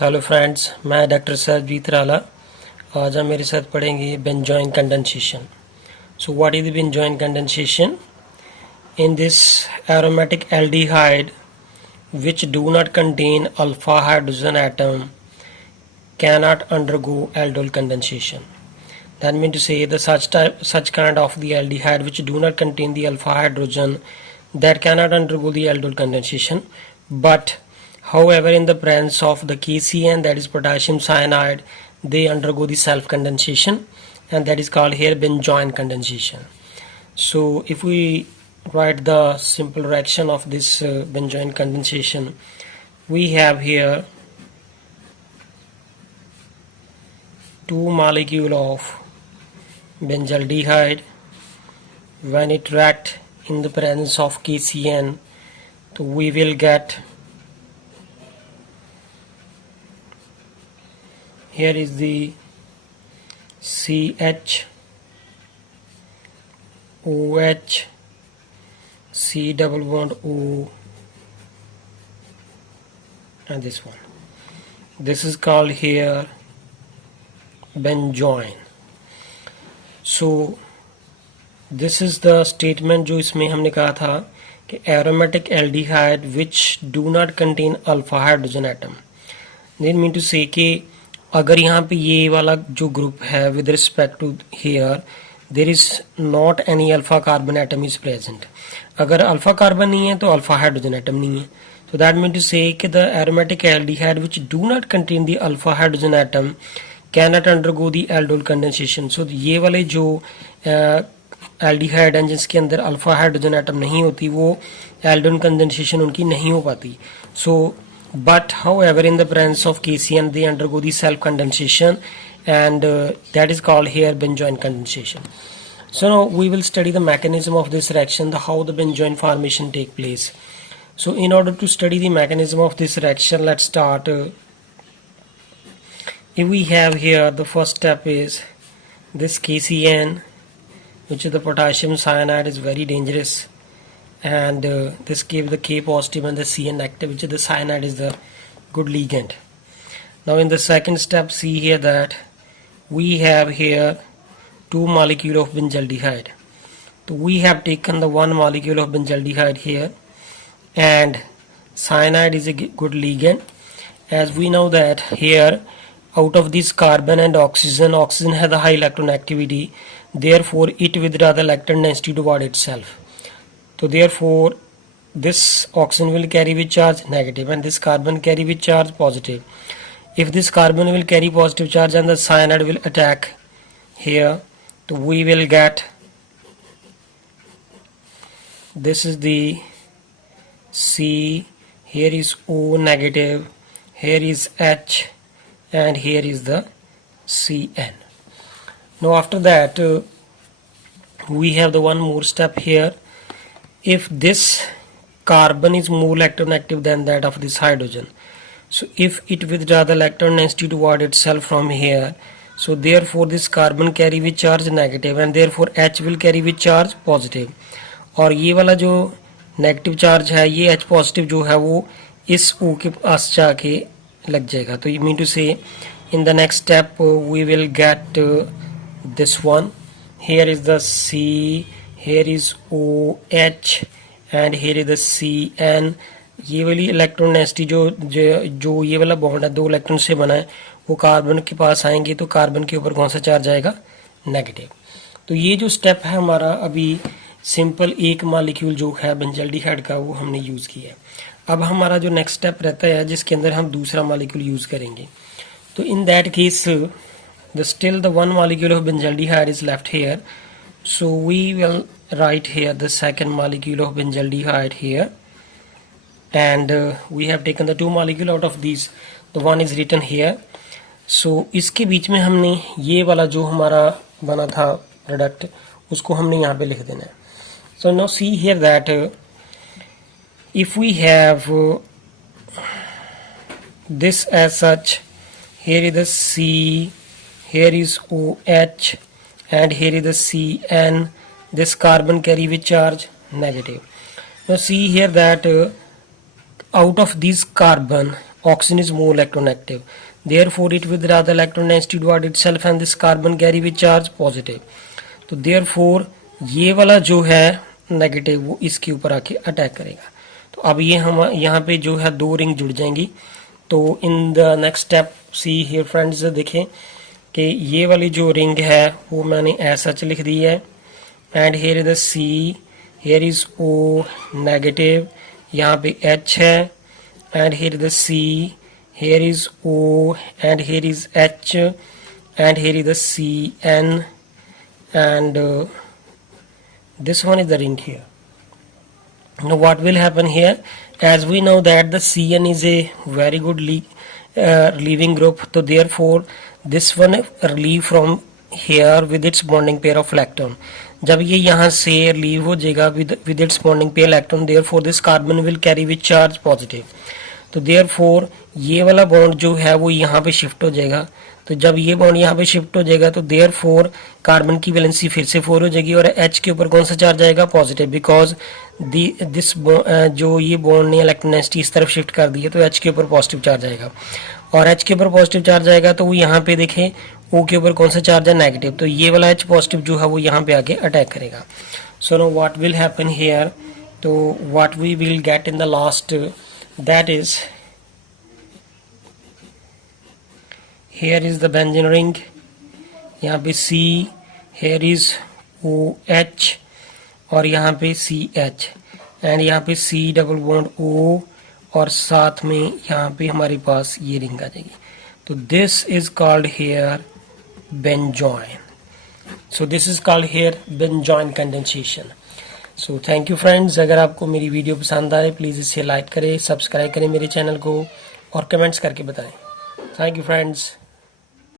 Hello friends, मैं doctor Sarjit राला। आज हम मेरे साथ पढ़ेंगे benzoin condensation. So what is the benzoin condensation? In this aromatic aldehyde which do not contain alpha hydrogen atom cannot undergo aldol condensation. That means to say the such kind of the aldehyde which do not contain the alpha hydrogen that cannot undergo the aldol condensation, but however in the presence of the KCN, that is potassium cyanide, they undergo the self condensation, and that is called here benzoin condensation. So if we write the simple reaction of this benzoin condensation, we have here two molecule of benzaldehyde. When it react in the presence of KCN, so we will get, here is the CH OH C double bond O and this one. This is called here benzoin. So this is the statement जो इसमें हमने कहा था कि aromatic aldehyde which do not contain alpha hydrogen atom. This mean to say कि अगर यहाँ पे ये वाला जो ग्रुप है with respect to here there is not any alpha carbon atom is present. अगर अल्फा कार्बन नहीं है तो अल्फा हाइड्रोजन एटम नहीं है. So that mean to say कि the aromatic aldehyde which do not contain the alpha hydrogen atom cannot undergo the aldol condensation. So ये वाले जो एल्डिहाइड हैं जिसके अंदर अल्फा हाइड्रोजन एटम नहीं होती वो एल्डोन कंडेंसेशन उनकी नहीं हो पाती. सो but however in the presence of KCN they undergo the self condensation, and that is called here benzoin condensation. So now we will study the mechanism of this reaction, how the benzoin formation take place. So in order to study the mechanism of this reaction, let's start. If we have here the first step is this KCN, which is the potassium cyanide, is very dangerous, and this gave the K positive and the Cn negative, which is the cyanide is the good ligand. Now in the second step, see here that we have here two molecule of benzaldehyde. So we have taken the one molecule of benzaldehyde here, and cyanide is a good ligand. As we know that here out of this carbon and oxygen has a high electronegatividity, therefore it withdraw the electron density toward itself. So therefore this oxygen will carry with charge negative and this carbon carry with charge positive. If this carbon will carry positive charge and the cyanide will attack here, so we will get, this is the C, here is O negative, here is H, and here is the Cn. Now after that we have the one more step here. If this carbon is more electronegative than that of this hydrogen, so if it withdraw the electron density toward itself from here, so therefore this carbon carry with charge negative and therefore H will carry with charge positive, और ये वाला जो negative charge है ये H positive जो है वो इस O के पास जाके लग जाएगा. तो you mean to say in the next step we will get this one. Here is the C, here is OH, and here is the Cn. ये वाली इलेक्ट्रॉन डेंसिटी जो ये वाला बॉन्ड है दो इलेक्ट्रॉन से बना है वो कार्बन के पास आएंगे तो कार्बन के ऊपर कौन सा चार्ज आएगा? नेगेटिव. तो ये जो स्टेप है हमारा अभी सिंपल एक मॉलिक्यूल जो है बेंजाल्डिहाइड का वो हमने यूज़ किया है. अब हमारा जो नेक्स्ट स्टेप रहता है जिसके अंदर हम दूसरा मॉलिक्यूल यूज़ करेंगे. तो in that case the still the one molecule of benzaldehyde is left here, so we will write here the second molecule of benzaldehyde here, and we have taken the two molecule out of these, the one is written here. So इसके बीच में हमने ये वाला जो हमारा बना था product उसको हमने यहाँ पे लिख देना है. So now see here that if we have this as such, here is the C, here is OH, and here is the Cn. This carbon carry with charge negative. Now see here that out of this carbon oxygen is more electronegative, therefore it withdraw the electron density toward itself and this carbon carry with charge positive. तो therefore ये वाला जो है negative वो इसके ऊपर आके attack करेगा। तो अब ये हम यहाँ पे जो है दो रिंग जुड़ जाएंगी। तो in the next step see here friends, देखें कि ये वाली जो रिंग है वो मैंने ऐसा लिख दी है and here is the C, here is O negative, यहाँ पे H है and here is the C, here is O and here is H and here is the CN and this one is the ring here. Now what will happen here, as we know that the CN is a very good leaving group, so therefore this one relieve from here with its bonding pair of electron. जब ये यहाँ से relieve हो जाएगा with its bonding pair electron, therefore this carbon will carry with charge positive. तो therefore ये वाला bond जो है वो यहाँ पे शिफ्ट हो जाएगा। तो जब ये बॉन्ड यहाँ पे शिफ्ट हो जाएगा तो therefore कार्बन की वैलेंसी फिर से 4 हो जाएगी और H के ऊपर कौन सा चार्ज आएगा, पॉजिटिव, बिकॉज दिस जो ये बॉन्ड ने इलेक्ट्रॉन डेंसिटी इस तरफ शिफ्ट कर दी है तो H के ऊपर पॉजिटिव चार्ज आएगा और H के ऊपर पॉजिटिव चार्ज आएगा तो वो यहाँ पे देखें O के ऊपर कौन सा चार्ज है, नेगेटिव, तो ये वाला H पॉजिटिव जो है वो यहाँ पे आके अटैक करेगा। So no what will happen here, तो what we will get in the last, that is here is the benzene ring, यहाँ पे C, here is OH और यहाँ पे CH एंड यहाँ पे C डबल बॉन्ड O और साथ में यहाँ पे हमारे पास ये रिंग आ जाएगी। तो this is called hair benzoin. So this is called hair benzoin condensation. So thank you friends, अगर आपको मेरी वीडियो पसंद आए प्लीज़ इसे लाइक करें, सब्सक्राइब करें मेरे चैनल को और कमेंट्स करके बताएं। Thank you friends.